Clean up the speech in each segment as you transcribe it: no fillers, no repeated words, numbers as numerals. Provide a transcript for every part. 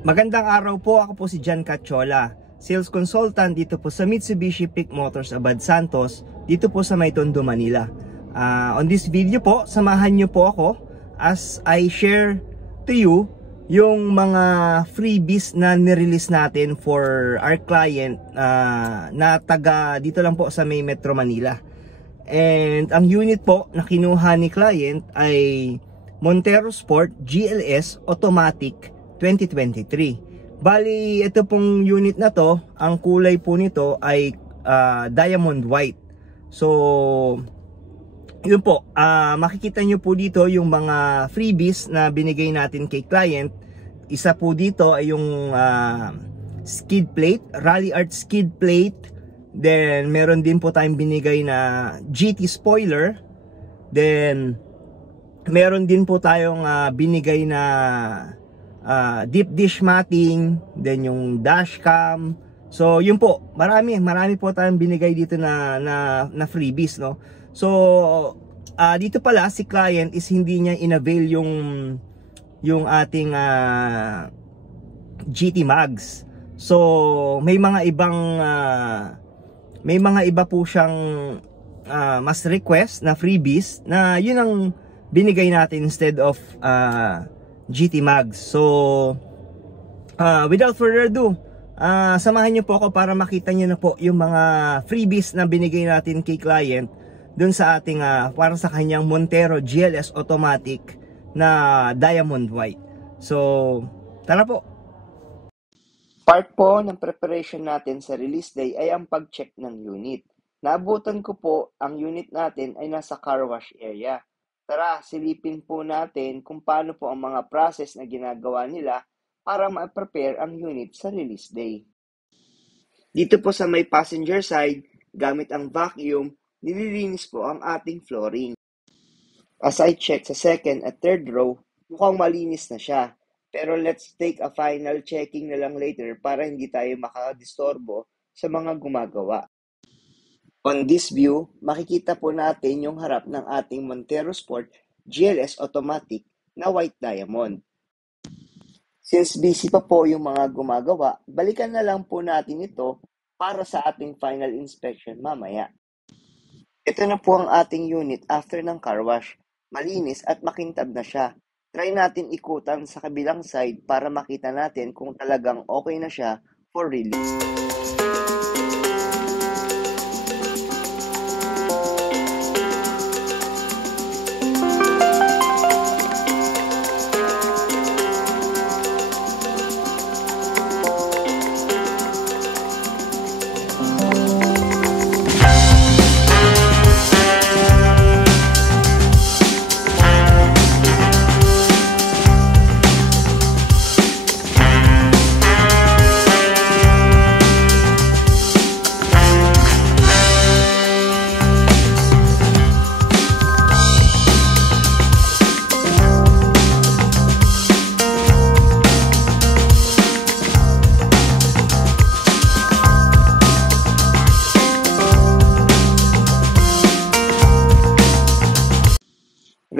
Magandang araw po, ako po si Jan Cachola, Sales Consultant dito po sa Mitsubishi Pick Motors Abad Santos, dito po sa May Tondo, Manila. On this video po, samahan nyo po ako as I share to you yung mga freebies na nirelease natin for our client na taga dito lang po sa May Metro Manila. And ang unit po na kinuha ni client ay Montero Sport GLS Automatic 2023. Bali, ito pong unit na to, ang kulay po nito ay diamond white. So, yun po, makikita nyo po dito yung mga freebies na binigay natin kay client. Isa po dito ay yung skid plate, Rally Art skid plate. Then, meron din po tayong binigay na GT spoiler. Then, meron din po tayong binigay na deep dish matting. Then, yung dash cam. So, yun po, marami po tayong binigay dito na freebies, no? So, dito pala si client is hindi niya inavail yung ating GT mags. So, may mga iba po siyang mas request na freebies na yun ang binigay natin instead of GT mags. So, without further ado, samahan niyo po ako para makita niyo na po yung mga freebies na binigay natin kay client dun sa ating para sa kanyang Montero GLS Automatic na diamond white. So, tara po. Part po ng preparation natin sa release day ay ang pag-check ng unit. Naabutan ko po ang unit natin ay nasa car wash area. Tara, silipin po natin kung paano po ang mga process na ginagawa nila para ma-prepare ang unit sa release day. Dito po sa may passenger side, gamit ang vacuum, nililinis po ang ating flooring. As I check sa second at third row, mukhang malinis na siya. Pero let's take a final checking na lang later para hindi tayo makadistorbo sa mga gumagawa. On this view, makikita po natin yung harap ng ating Montero Sport GLS Automatic na white diamond. Since busy pa po yung mga gumagawa, balikan na lang po natin ito para sa ating final inspection mamaya. Ito na po ang ating unit after ng car wash. Malinis at makintab na siya. Try natin ikutan sa kabilang side para makita natin kung talagang okay na siya for release.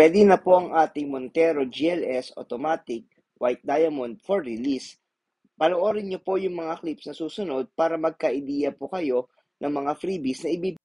Ready na po ang ating Montero GLS Automatic White Diamond for release. Panoorin niyo po yung mga clips na susunod para magka-idea po kayo ng mga freebies na ibibigay.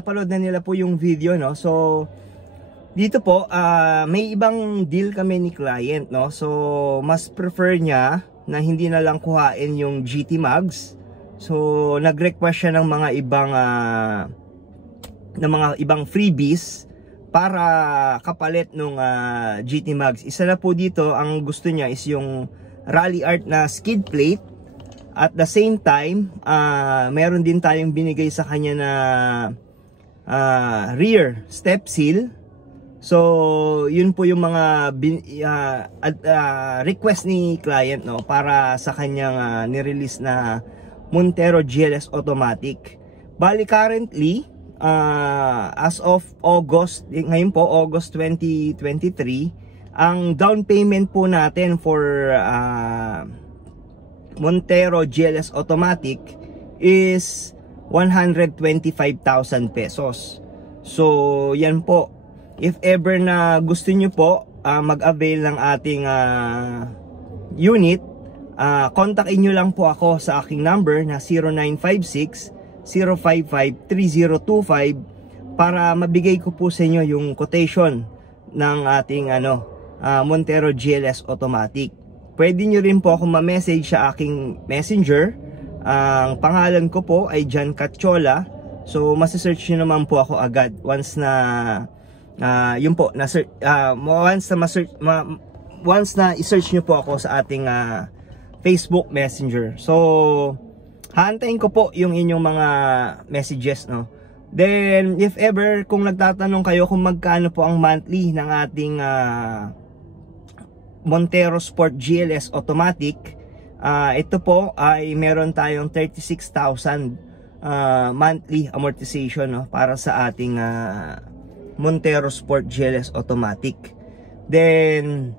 napanood na nila po yung video, no? So dito po may ibang deal kami ni client, no? So mas prefer niya na hindi na lang kuhain yung GT Mags. So nag-request siya ng mga ibang freebies para kapalit nung GT Mags. Isa na po dito, ang gusto niya is yung Rally Art na skid plate. At the same time, meron din tayong binigay sa kanya na rear step seal. So yun po yung mga request ni client, no, para sa kanyang nirelease na Montero GLS automatic. Bali currently, as of August, ngayon po August 2023, ang down payment po natin for Montero GLS automatic is 125,000 pesos. So yan po, if ever na gusto nyo po mag-avail ng ating unit, kontakin nyo lang po ako sa aking number na 0956-055-3025 para mabigay ko po sa inyo yung quotation ng ating Montero GLS automatic. Pwede nyo rin po ako ma-message sa aking messenger. Ang pangalan ko po ay John Catchola. So masisearch nyo naman po ako agad once na yun po, once na i-search nyo po ako sa ating Facebook Messenger. So haantayin ko po yung inyong mga messages, no. Then if ever kung nagtatanong kayo kung magkano po ang monthly ng ating Montero Sport GLS automatic, ito po ay meron tayong 36,000 monthly amortization, no, para sa ating Montero Sport GLS automatic. Then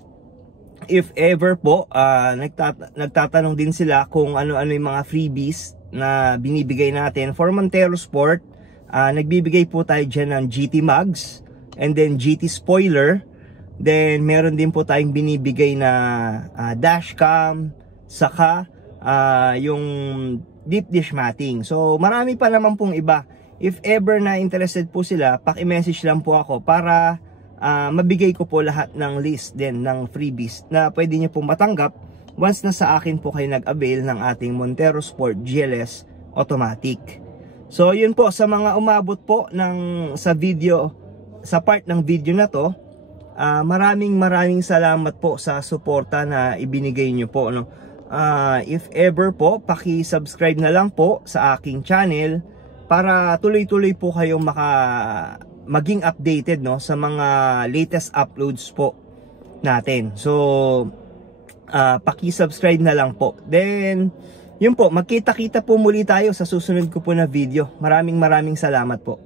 if ever po nagtatanong din sila kung ano-ano yung mga freebies na binibigay natin for Montero Sport, nagbibigay po tayo dyan ng GT Mags and then GT spoiler. Then meron din po tayong binibigay na dashcam, saka yung deep dish matting. So marami pa naman pong iba. If ever na interested po sila, paki-message lang po ako para mabigay ko po lahat ng list din ng freebies na pwede nyo pong matanggap once na sa akin po kayo nag-avail ng ating Montero Sport GLS automatic. So yun po, sa mga umabot po sa part ng video na to, maraming salamat po sa suporta na ibinigay nyo po, no? If ever po, paki-subscribe na lang po sa aking channel para tuloy-tuloy po kayong maging updated, no, sa mga latest uploads po natin. So paki-subscribe na lang po. Then yun po, magkita-kita po muli tayo sa susunod ko po na video. Maraming salamat po.